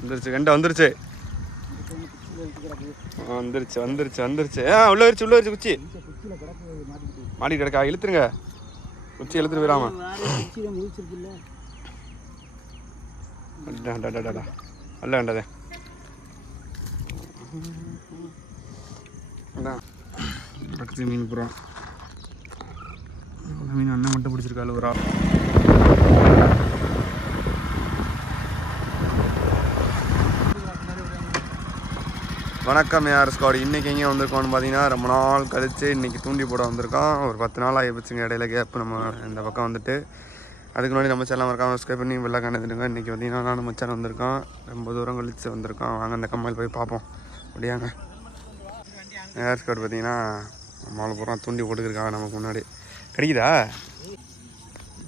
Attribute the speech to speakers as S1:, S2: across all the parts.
S1: வந்துருச்சு கண்ட வந்துருச்சு. ஆ, வந்துருச்சு வந்துருச்சு வந்துருச்சு. ஆ உள்ள வச்சு உள்ள வச்சு குச்சி. மாடி கிடக்கா இழுத்துருங்க. குச்சி இழுத்துட்டு போயிடாம. அல்ல வேண்டாதே பக்கத்து மீன் புறம் மீன் அண்ணன் மட்டும் பிடிச்சிருக்காள் ஒரு ஆள் வணக்கம் யார் ஸ்காட் இன்றைக்கி எங்கே வந்திருக்கோம்னு பார்த்தீங்கன்னா ரொம்ப நாள் கழித்து இன்றைக்கி தூண்டி போட வந்திருக்கோம். ஒரு பத்து நாள் ஆகிப்போச்சுங்க இடையில கேப் நம்ம இந்த பக்கம் வந்துட்டு. அதுக்கு முன்னாடி நம்ம சேனல் மறக்காம சப்ஸ்கிரைப் பண்ணி வெள்ளா கண்டுருங்க இன்றைக்கி பார்த்தீங்கன்னா நானும் சேனல் வந்திருக்கோம். ரொம்ப தூரம் கழித்து வந்திருக்கோம். வாங்க அந்த கம்மல் போய் பார்ப்போம். அப்படியாங்க. ஏர் ஸ்காட் பார்த்தீங்கன்னா மாலை பூரா தூண்டி போட்டுக்கிருக்காங்க நமக்கு முன்னாடி. கிடைக்குதா?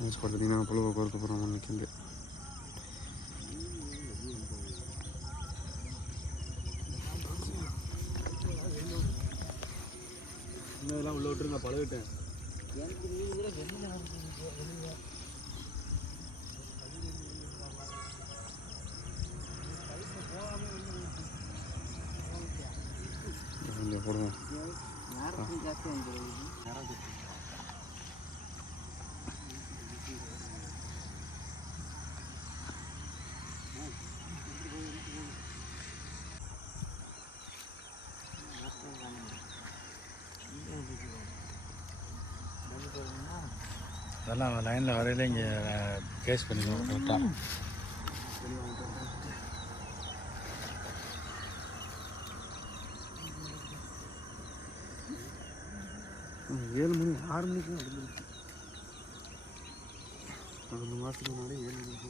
S1: ஏர் ஸ்குவாட் பார்த்தீங்கன்னா பொழுது போகிறதுக்கு போகிறோம் நிற்கிது.
S2: இதெல்லாம் உள்ள விட்டுருங்க பழகிட்டேன். அதெல்லாம் லைனில் வரையில இங்கே கேஸ் பண்ணிக்கணும் கரெக்டாக
S1: ஏழு மணி ஆறு மணிக்கு நடந்துருச்சு. ரெண்டு மாதத்துக்கு முன்னாடி ஏழு மணிக்கு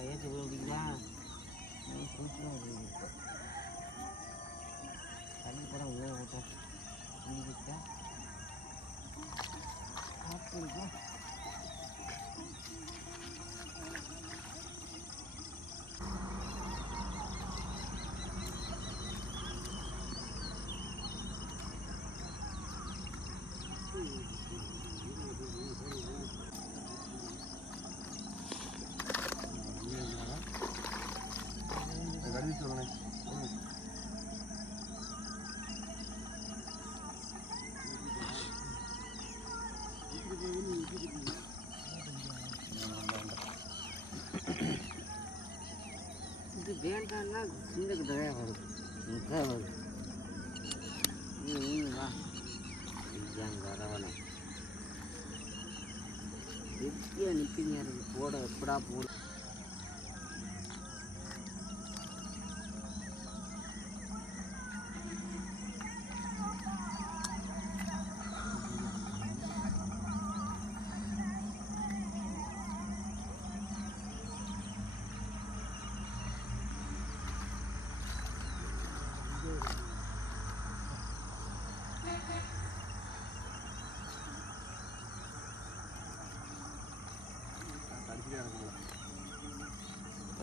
S3: ya sebelum pindah ini terusnya dulu tadi kurang ya kita ini kita apa itu Thank you. வேண்டாம்னா சின்ன கிட்டவே வருது முக்கா வருது நீ நீங்க வா எப்படியா போட
S1: எப்படா
S2: போட.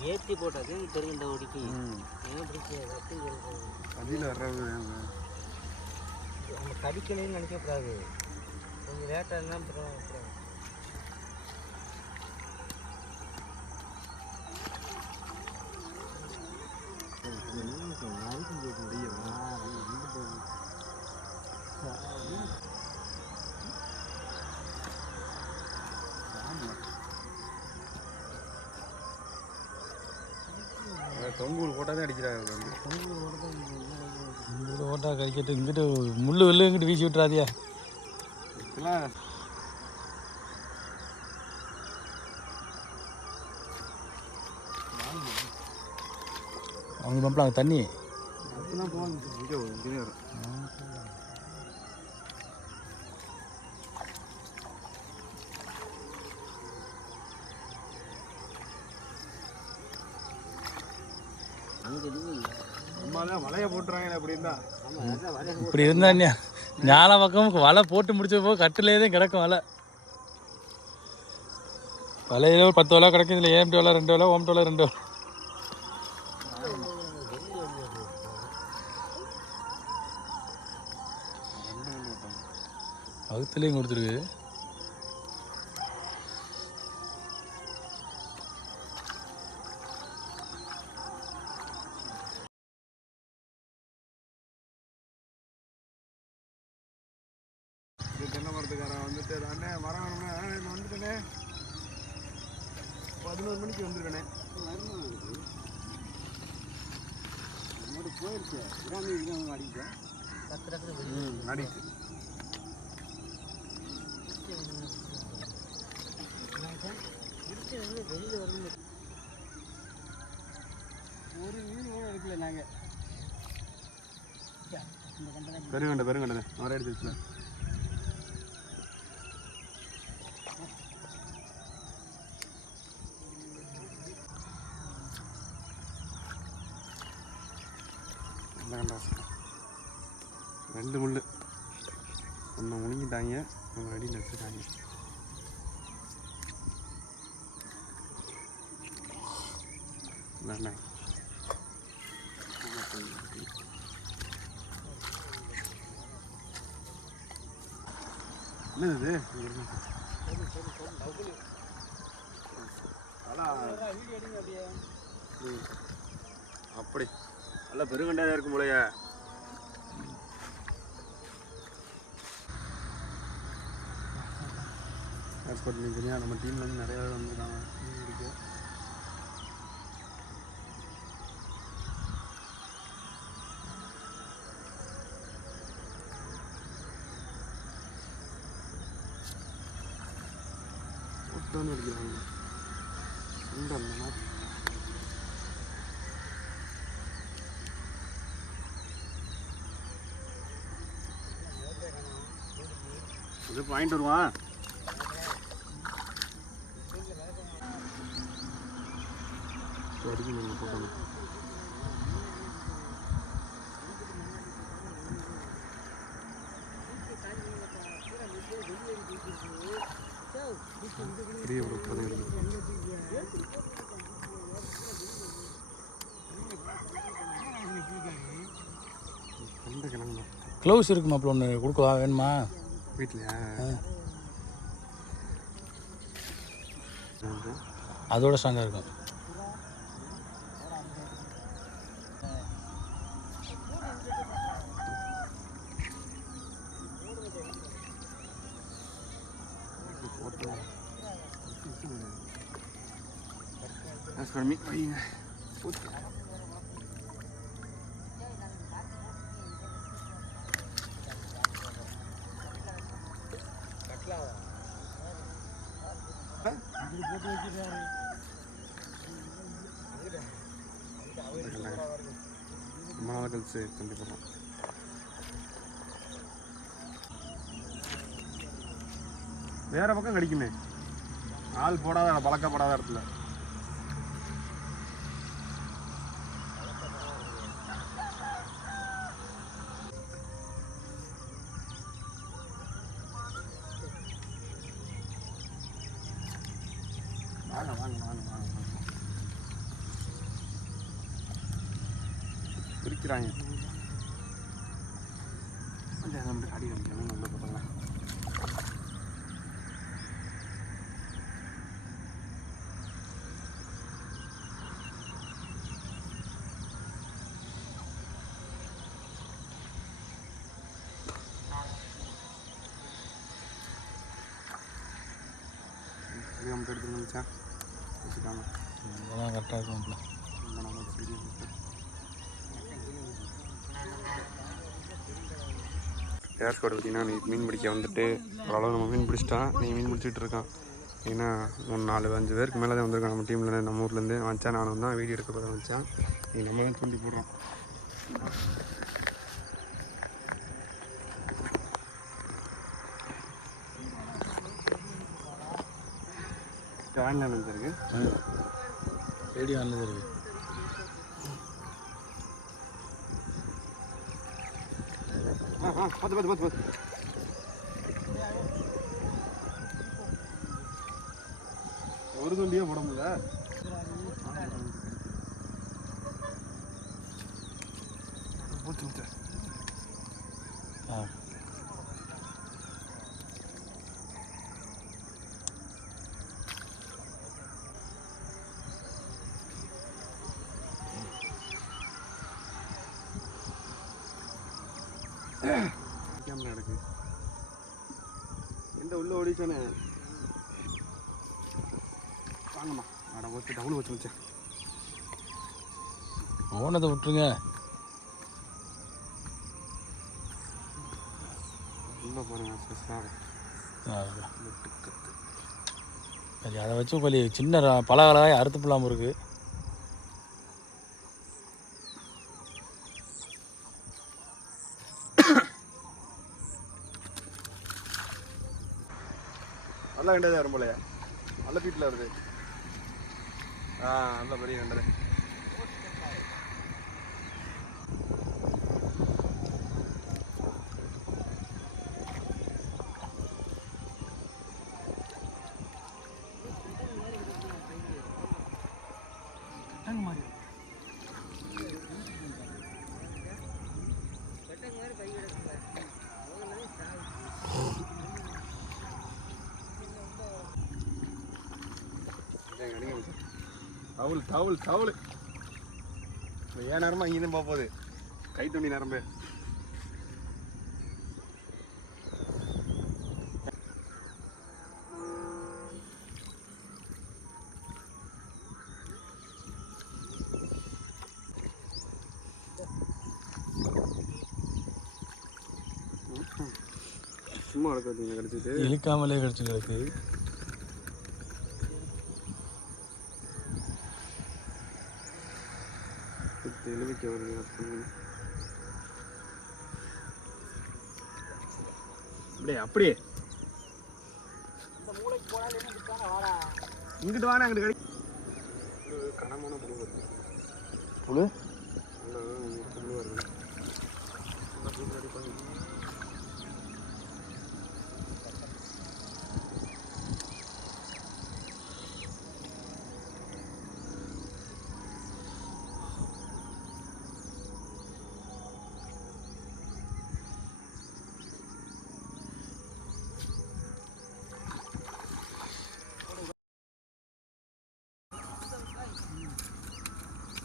S3: ஏற்றி போட்டாக்கே தெரியுண்ட ஒடிக்கி
S1: அதில் வர்றது
S3: நம்ம கடிக்கலைன்னு நினைக்கக்கூடாது. கொஞ்சம் லேட்டாக இருந்தால் அப்புறம். அப்புறம்
S1: தொங்கூல் போட்டால் தான் அடிக்கிறாங்க வந்து.
S2: இங்கிட்ட ஓட்டா கறிக்கட்டு இங்கிட்டு முள்ளு வெள்ளு இங்கிட்டு வீசி விட்டுறாதியா அவங்க பம்பலாம் தண்ணி.
S1: அப்படிலாம் போவாங்க. இங்கே
S3: இன்ஜினியர்
S2: இப்படி இருந்தா என்ன? ஞான பக்கம் வலை போட்டு முடிச்ச போது கட்டிலே தான் கிடக்கும் வலை. வலையில ஒரு பத்து வலை கிடக்கும் இதில் ஏம்டி வலை ரெண்டு வலை ஓம்டி வலை ரெண்டு வலை. வகுத்துலேயும் கொடுத்துருக்கு.
S1: மரத்துக்காரன் வந்துட்டு அண்ணே மரம் வேணும்னா நான் வந்துட்டேனே. பதினோரு மணிக்கு வந்துருக்கேனே.
S3: இராமி இராமி அடிக்க டக்கு டக்கு
S1: ம் அடிச்சு
S3: வெளியில் வரணும் ஒரு மீன் கூட எடுக்கல நாங்கள்
S1: பெருங்கண்டை பெருங்கண்டை மரம் எடுத்து கண்டா ரெண்டு முள் ஒன்று முழுங்கிட்டாங்க ஒன்று அடியில் வச்சுருக்காங்க. நல்ல என்னது. அப்படி. நல்ல பெருங்கண்டாக இருக்கும் போலயே. ஏர்போர்ட் நீங்க நம்ம டீம்லேருந்து நிறையா வந்துருக்காங்க. இருக்குது பிடிக்க ஒட்டான்னு அடிக்கிறாங்க உண்டு அந்த மாதிரி இது பாயிண்ட் வருவான் பெரிய ஒரு
S2: க்ளவுஸ் இருக்கு மாப்பிள்ள ஒன்று கொடுக்கவா வேணுமா? அதோட ஸ்ட்ராங்காக இருக்கும்
S1: கம்மி வைங்க ரொம்ப நாள் கழிச்சு தம்பி போடுறோம் வேற பக்கம் கிடைக்குமே. ஆள் போடாத பழக்கப்படாத இடத்துல. வாங்க வாங்க வாங்க வாங்க வாங்க. பிரிக்கிறாங்க. அந்த நம்ம அடி அடிக்கணும் நல்ல பக்கம் நம்ம
S2: அதெல்லாம் கரெக்டாக இருக்கும் மாப்பிள்ள
S1: ரொம்ப நாள் சீரியஸ் ஏர் ஸ்குவாட் பார்த்தீங்கன்னா நீ மீன் பிடிக்க வந்துட்டு ஓரளவு நம்ம மீன் பிடிச்சிட்டான் நீ மீன் பிடிச்சிட்டு இருக்கான். ஏன்னா மூணு நாலு அஞ்சு பேருக்கு மேலே தான் வந்திருக்கான் நம்ம டீம்லேருந்து நம்ம ஊர்லேருந்து வச்சா நானும் தான் வீடியோ எடுக்க போகிறேன் வச்சான் நீ நம்ம தான் தூண்டி போடுறோம் வேன் இருக்கு.
S2: ரேடியோ
S1: பார்த்து பார்த்து பார்த்து பார்த்து. ஒரு துண்டியே போட முடியல. கேமரா இருக்கு எந்த உள்ள ஓடிச்சானே. வாங்கம்மா. அட ஓச்சு டவுன் வச்சு வச்சேன்.
S2: ஓனத்தை விட்டுருங்க.
S1: உள்ள
S2: சரி. அதை வச்சு கொல்லி சின்ன பலகலாய் அறுத்து போடாமல் இருக்கு.
S1: நல்லா கண்டதே வரும் போலையா. நல்ல பீட்டில் வருது. ஆ நல்ல பெரிய கண்டதே தவுள் தவுள் தவுள். ஏன் நேரமா இங்கே தான் போகுது? கை துணி நரம்பு. சும்மா நடக்காதீங்க கிடச்சிட்டு.
S2: இழுக்காமலே கிடச்சி கிடக்கு.
S1: எழுதிக்க வருது அப்படியே அப்படியே. இங்கிட்டு வாங்க அங்கிட்டு கிடை. கனமான புழு
S2: புழு?
S1: புழு வருது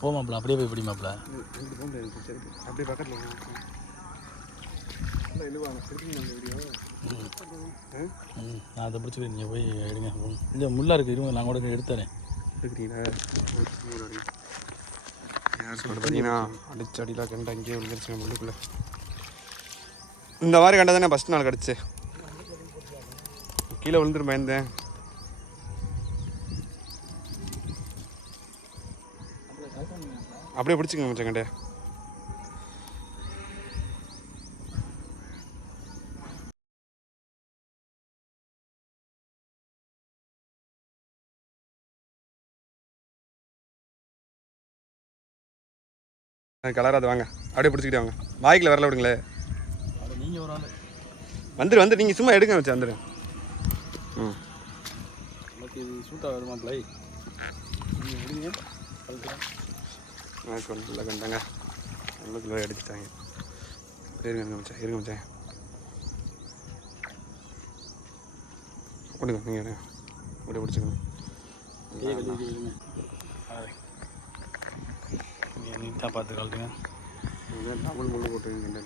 S2: போமாப்ல அப்படியே போய் பிடிமாப்ல
S1: ம், அப்படியே பக்கத்தில்
S2: நான் அதை பிடிச்சிக்கிறேன். நீங்கள் போய் எடுங்க. இல்லை முள்ளா இருக்குது இருங்க நான் கூட எடுத்துறேன்
S1: எடுக்கிறீங்களா பார்த்தீங்கன்னா அடிச்சு அடிலாம் கண்டா இங்கேயே விழுந்துருச்சு முள்ளுக்குள்ளே இந்த மாதிரி கண்டா தானே ஃபஸ்ட் நாள் கிடச்சி. கீழே விழுந்துரும் பயந்தேன் அப்படியே பிடிச்சிக்கங்க மச்சான் கண்டே. கலராது வாங்க. அப்படியே பிடிச்சிக்கிட்டு வாங்க. வாய்க்கில் வரல விடுங்களே.
S2: நீங்கள் ஒரு ஆள்.
S1: வந்துரு வந்து நீங்கள் சும்மா எடுங்க வச்சு வந்துடு ம்.
S2: இது சூட்டாக நீங்கள் விடுங்க
S1: ஒன்று நல்லா கண்டாங்க. நல்ல கிலோ அடிச்சுட்டாங்க. இருங்க மச்சான் இருங்க மச்சான். கொடுங்க நீங்கள் எடுங்க அப்படியே பிடிச்சிக்கணும்
S2: நீங்கள் நீட்டாக பார்த்து கழட்டுங்க.
S1: டபுள் முள்ளு போட்டுருங்க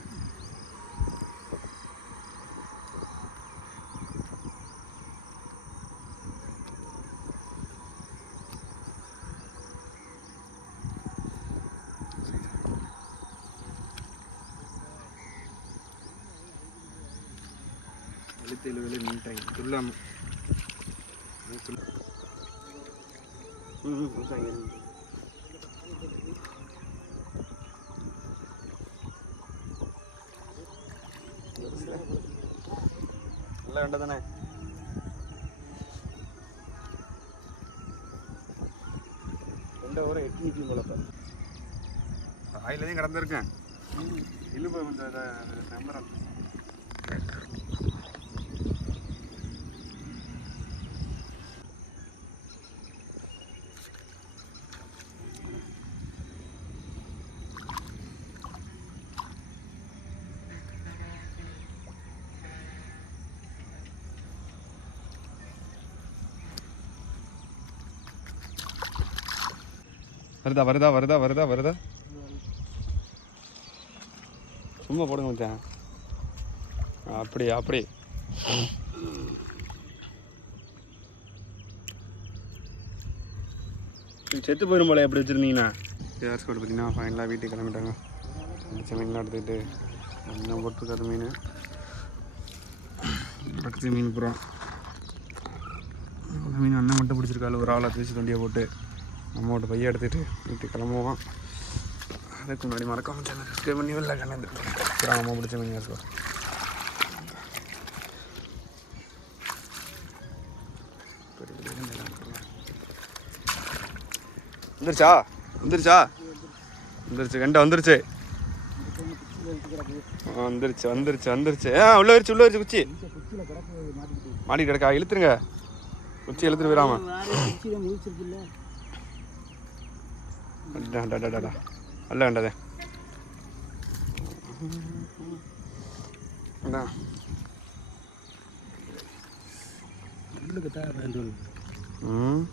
S1: ரெண்டாயிரத்தி ஏழு வேலை நின்றுட்டாங்க துல்லாமல் நல்லா கண்டதானே
S2: ரெண்டு ஓரம் எட்டு நிற்கும் போலப்ப
S1: ஆயிலதையும் கடந்திருக்கேன். இல்லை கொஞ்சம் நம்புறேன். வருதா வருதா வருதா வருதா வருதா? சும்மா போடுங்க மச்சான். அப்படி அப்படி. செத்து போயிடும் போல எப்படி வச்சுருந்தீங்கண்ணா கேஆர் ஸ்கோட் பார்த்தீங்கன்னா ஃபைனலாக வீட்டுக்கு கிளம்பிட்டாங்க. மீன்லாம் எடுத்துக்கிட்டு என்ன போட்டுருக்காரு மீன்? பக்கத்து மீன் புறம். மீன் அண்ணன் மட்டும் பிடிச்சிருக்காள் ஒரு ஆளை தூசி தொண்டியை போட்டு. அம்மாவோட பையை எடுத்துகிட்டு வீட்டுக்கு கிளம்புவோம் அதுக்கு முன்னாடி மறக்காம சேனல் சப்ஸ்கிரைப் பண்ணி வெளில கலந்து அப்புறம் அம்மா பிடிச்ச மீன் இருக்கோ வந்துருச்சா? வந்துருச்சா? வந்துருச்சு கண்ட வந்துருச்சு. ஆ, வந்துருச்சு வந்துருச்சு வந்துருச்சு. ஆ உள்ள வச்சு உள்ள வச்சு குச்சி. மாடி கிடக்கா இழுத்துருங்க. குச்சி இழுத்துட்டு போயிடாம. அடா, அடா, அடா, அடா. அல்ல வேண்டாதே அண்ணா
S2: உள்ளுக்கு தான் ரெண்டு
S1: ம்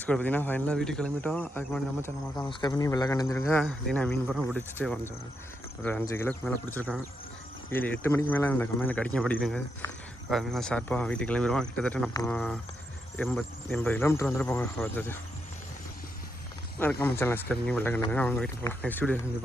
S1: ஸ்கூல் பார்த்தீங்கன்னா ஃபைனலாக வீட்டுக்கு கிளம்பிட்டோம். அதுக்கு முன்னாடி நம்ம சேனல் மறக்காம சப்ஸ்கிரைப் பண்ணி வெள்ளை கண்டுருங்க அப்படின்னா மீன் படம் பிடிச்சிட்டு கொஞ்சம் ஒரு அஞ்சு கிலோக்கு மேலே பிடிச்சிருக்காங்க. கீழே எட்டு மணிக்கு மேலே அந்த கம்மியில் கடிக்க படிக்குதுங்க அதனால ஷார்ப்பாக வீட்டுக்கு கிளம்பிடுவோம். கிட்டத்தட்ட நம்ம எண்பத் எண்பது கிலோமீட்டர் வந்துருப்போங்க வந்தது அதுக்கு அமைச்சர் சப்ஸ்கிரைப் பண்ணி வெள்ளை அவங்க வீட்டுக்கு போகலாம் நெக்ஸ்ட் வீடியோ செஞ்சு